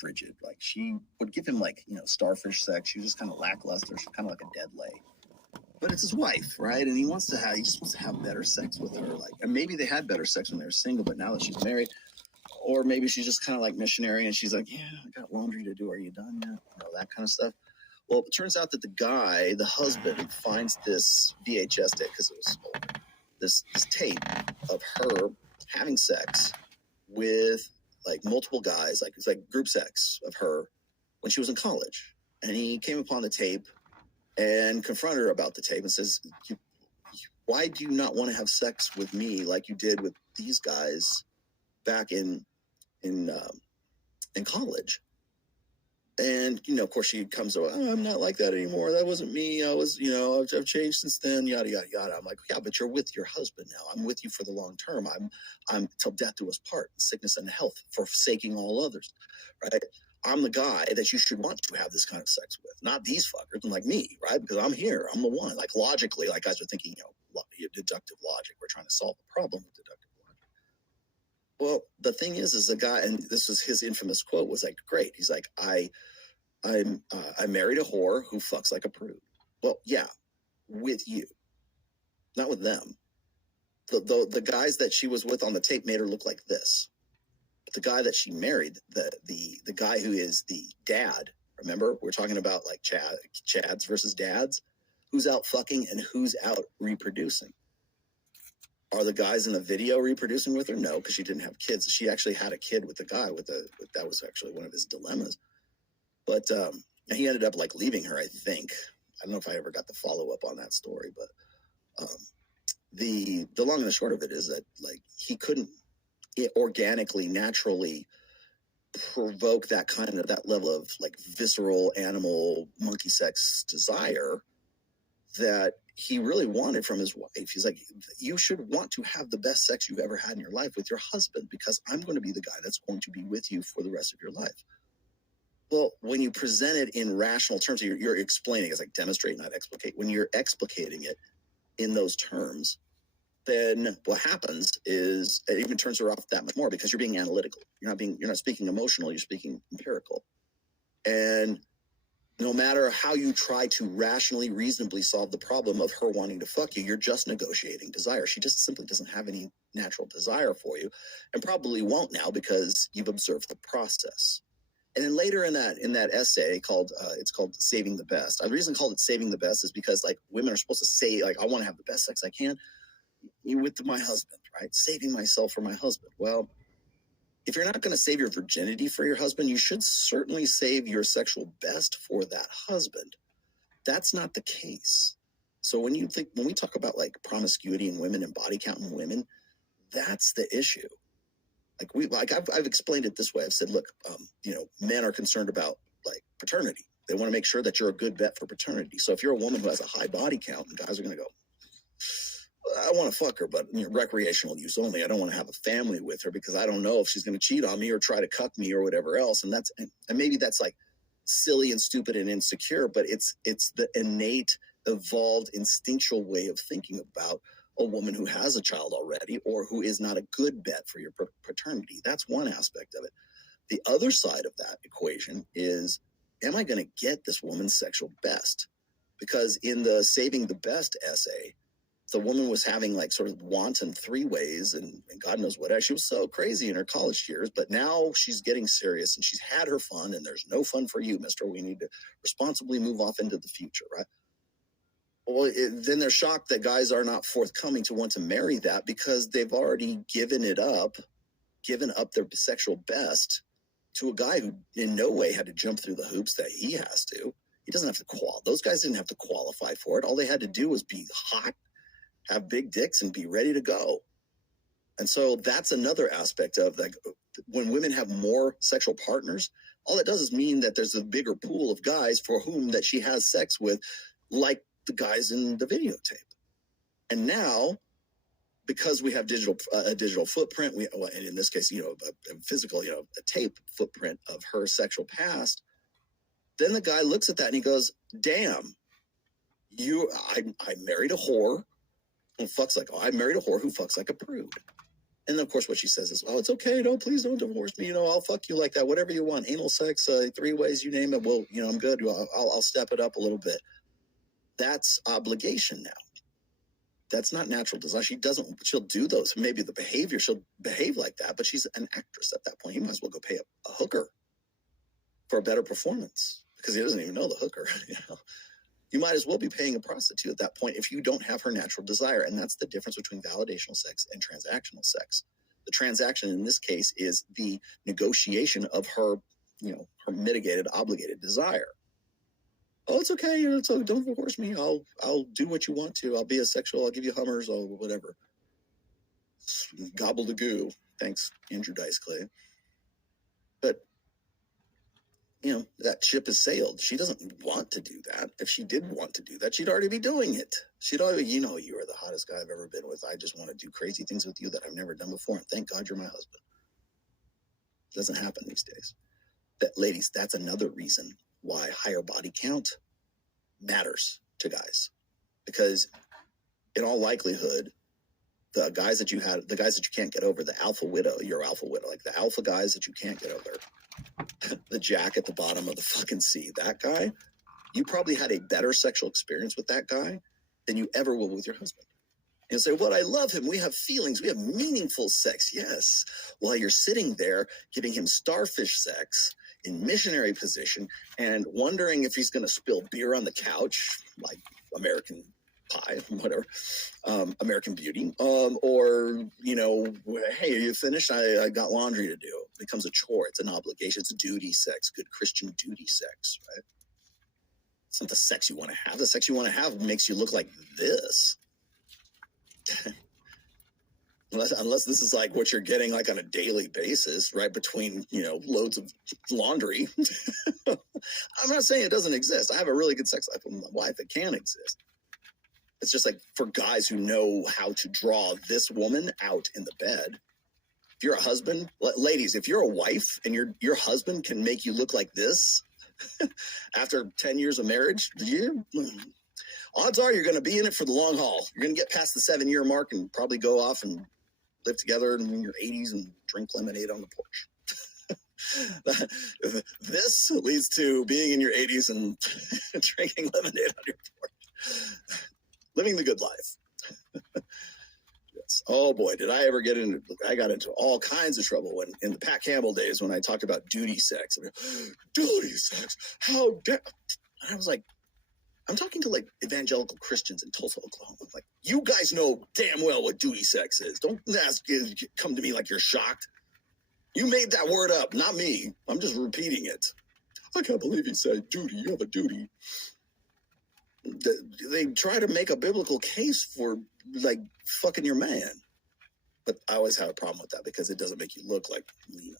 frigid. Like she would give him like, starfish sex. She was just kind of lackluster. She's kind of like a dead lay. But it's his wife, right? And he just wants to have better sex with her. Like, and maybe they had better sex when they were single, but now that she's married, or maybe she's just kind of like missionary and she's like, yeah, I got laundry to do. Are you done yet? That kind of stuff. Well, it turns out that the husband, finds this VHS tape, because it was older, this tape of her having sex with like multiple guys, like it's like group sex of her when she was in college. And he came upon the tape and confronted her about the tape and says, why do you not want to have sex with me like you did with these guys back in college? And, of course, she comes over, I'm not like that anymore. That wasn't me. I was, I've changed since then, yada, yada, yada. I'm like, yeah, but you're with your husband now. I'm with you for the long term. I'm till death do us part, sickness and health, forsaking all others, right? I'm the guy that you should want to have this kind of sex with, not these fuckers like me, right? Because I'm here. I'm the one. Like logically, like guys are thinking, deductive logic. We're trying to solve the problem with deductive logic. Well, the thing is the guy, and this was his infamous quote, was like, great. He's like, I married a whore who fucks like a prude. Well, yeah, with you, not with them. The guys that she was with on the tape made her look like this. But the guy that she married, the guy who is the dad, remember, we're talking about like Chads versus dads, who's out fucking and who's out reproducing. Are the guys in the video reproducing with her? No, because she didn't have kids. She actually had a kid with the guy that was actually one of his dilemmas. But he ended up like leaving her, I think. I don't know if I ever got the follow up on that story, but the long and the short of it is that like he couldn't organically, naturally provoke that level of like visceral animal monkey sex desire that he really wanted from his wife. He's like, you should want to have the best sex you've ever had in your life with your husband, because I'm going to be the guy that's going to be with you for the rest of your life. Well, when you present it in rational terms, you're explaining, it's like demonstrate, not explicate. When you're explicating it in those terms, then what happens is it even turns her off that much more, because you're being analytical. You're not speaking emotional, you're speaking empirical. And no matter how you try to rationally, reasonably solve the problem of her wanting to fuck you, you're just negotiating desire. She just simply doesn't have any natural desire for you, and probably won't now, because you've observed the process. And then later in that essay called it's called Saving the Best. The reason I called it Saving the Best is because like women are supposed to say, like, I want to have the best sex I can with my husband, right? Saving myself for my husband. Well, if you're not going to save your virginity for your husband, you should certainly save your sexual best for that husband. That's not the case. So when we talk about like promiscuity in women and body count in women, that's the issue. I've explained it this way. I've said, look, men are concerned about like paternity. They want to make sure that you're a good bet for paternity. So if you're a woman who has a high body count, and guys are going to go, I want to fuck her, but recreational use only. I don't want to have a family with her because I don't know if she's going to cheat on me or try to cuck me or whatever else. And maybe that's like silly and stupid and insecure, but it's the innate, evolved, instinctual way of thinking about a woman who has a child already or who is not a good bet for your paternity. That's one aspect of it. The other side of that equation is, am I going to get this woman's sexual best? Because in the Saving the Best essay, the woman was having like sort of wanton three ways and God knows what. She was so crazy in her college years, but now she's getting serious and she's had her fun, and there's no fun for you, mister. We need to responsibly move off into the future, right? Well, then they're shocked that guys are not forthcoming to want to marry that, because they've already given up their sexual best to a guy who in no way had to jump through the hoops that he has to. He doesn't have to those guys didn't have to qualify for it. All they had to do was be hot, have big dicks, and be ready to go. And so that's another aspect of like when women have more sexual partners, all it does is mean that there's a bigger pool of guys for whom that she has sex with, like the guys in the videotape. And now, because we have a digital footprint, and in this case, a physical, a tape footprint of her sexual past, then the guy looks at that and he goes, damn, I married a whore who fucks like, I married a whore who fucks like a prude. And of course, what she says is, "Oh, it's okay. No, please don't divorce me. I'll fuck you like that. Whatever you want, anal sex, 3 ways, you name it. Well, I'm good. I'll step it up a little bit." That's obligation now. That's not natural desire. She'll do those. Maybe the behavior, she'll behave like that, but she's an actress at that point. He might as well go pay a hooker for a better performance because he doesn't even know the hooker. You might as well be paying a prostitute at that point if you don't have her natural desire. And that's the difference between validational sex and transactional sex. The transaction in this case is the negotiation of her, her mitigated, obligated desire. Oh, it's okay. So don't divorce me. I'll do what you want to. I'll be asexual. I'll give you hummers or whatever. Gobble the goo. Thanks, Andrew Dice Clay. But that ship has sailed. She doesn't want to do that. If she did want to do that, she'd already be doing it. She'd already, you are the hottest guy I've ever been with. I just want to do crazy things with you that I've never done before. And thank God you're my husband. It doesn't happen these days. Ladies, that's another reason why higher body count matters to guys. Because in all likelihood, the guys that you can't get over, the alpha widow, like the alpha guys that you can't get over, the jack at the bottom of the fucking sea, that guy, you probably had a better sexual experience with that guy than you ever will with your husband. And say, well, I love him. We have feelings. We have meaningful sex. Yes. While you're sitting there giving him starfish sex in missionary position and wondering if he's going to spill beer on the couch, like American Pie, whatever, American Beauty, or, hey, are you finished? I got laundry to do. It becomes a chore. It's an obligation. It's duty sex, good Christian duty sex, right? It's not the sex you want to have. The sex you want to have makes you look like this. Unless this is like what you're getting like on a daily basis, right? Between, loads of laundry. I'm not saying it doesn't exist. I have a really good sex life with my wife. It can exist. It's just like for guys who know how to draw this woman out in the bed. If you're a husband, ladies, if you're a wife and your husband can make you look like this after 10 years of marriage, odds are you're going to be in it for the long haul. You're going to get past the 7-year mark and probably go off and live together in your 80s and drink lemonade on the porch. This leads to being in your 80s and drinking lemonade on your porch. Living the good life. Yes. Oh boy, did I ever I got into all kinds of trouble in the Pat Campbell days when I talked about duty sex. Duty sex? How dare... I was like, I'm talking to like evangelical Christians in Tulsa, Oklahoma. Like, you guys know damn well what duty sex is. Don't come to me like you're shocked. You made that word up, not me. I'm just repeating it. I can't believe he said duty. You have a duty. They try to make a biblical case for like fucking your man. But I always have a problem with that because it doesn't make you look like Lena.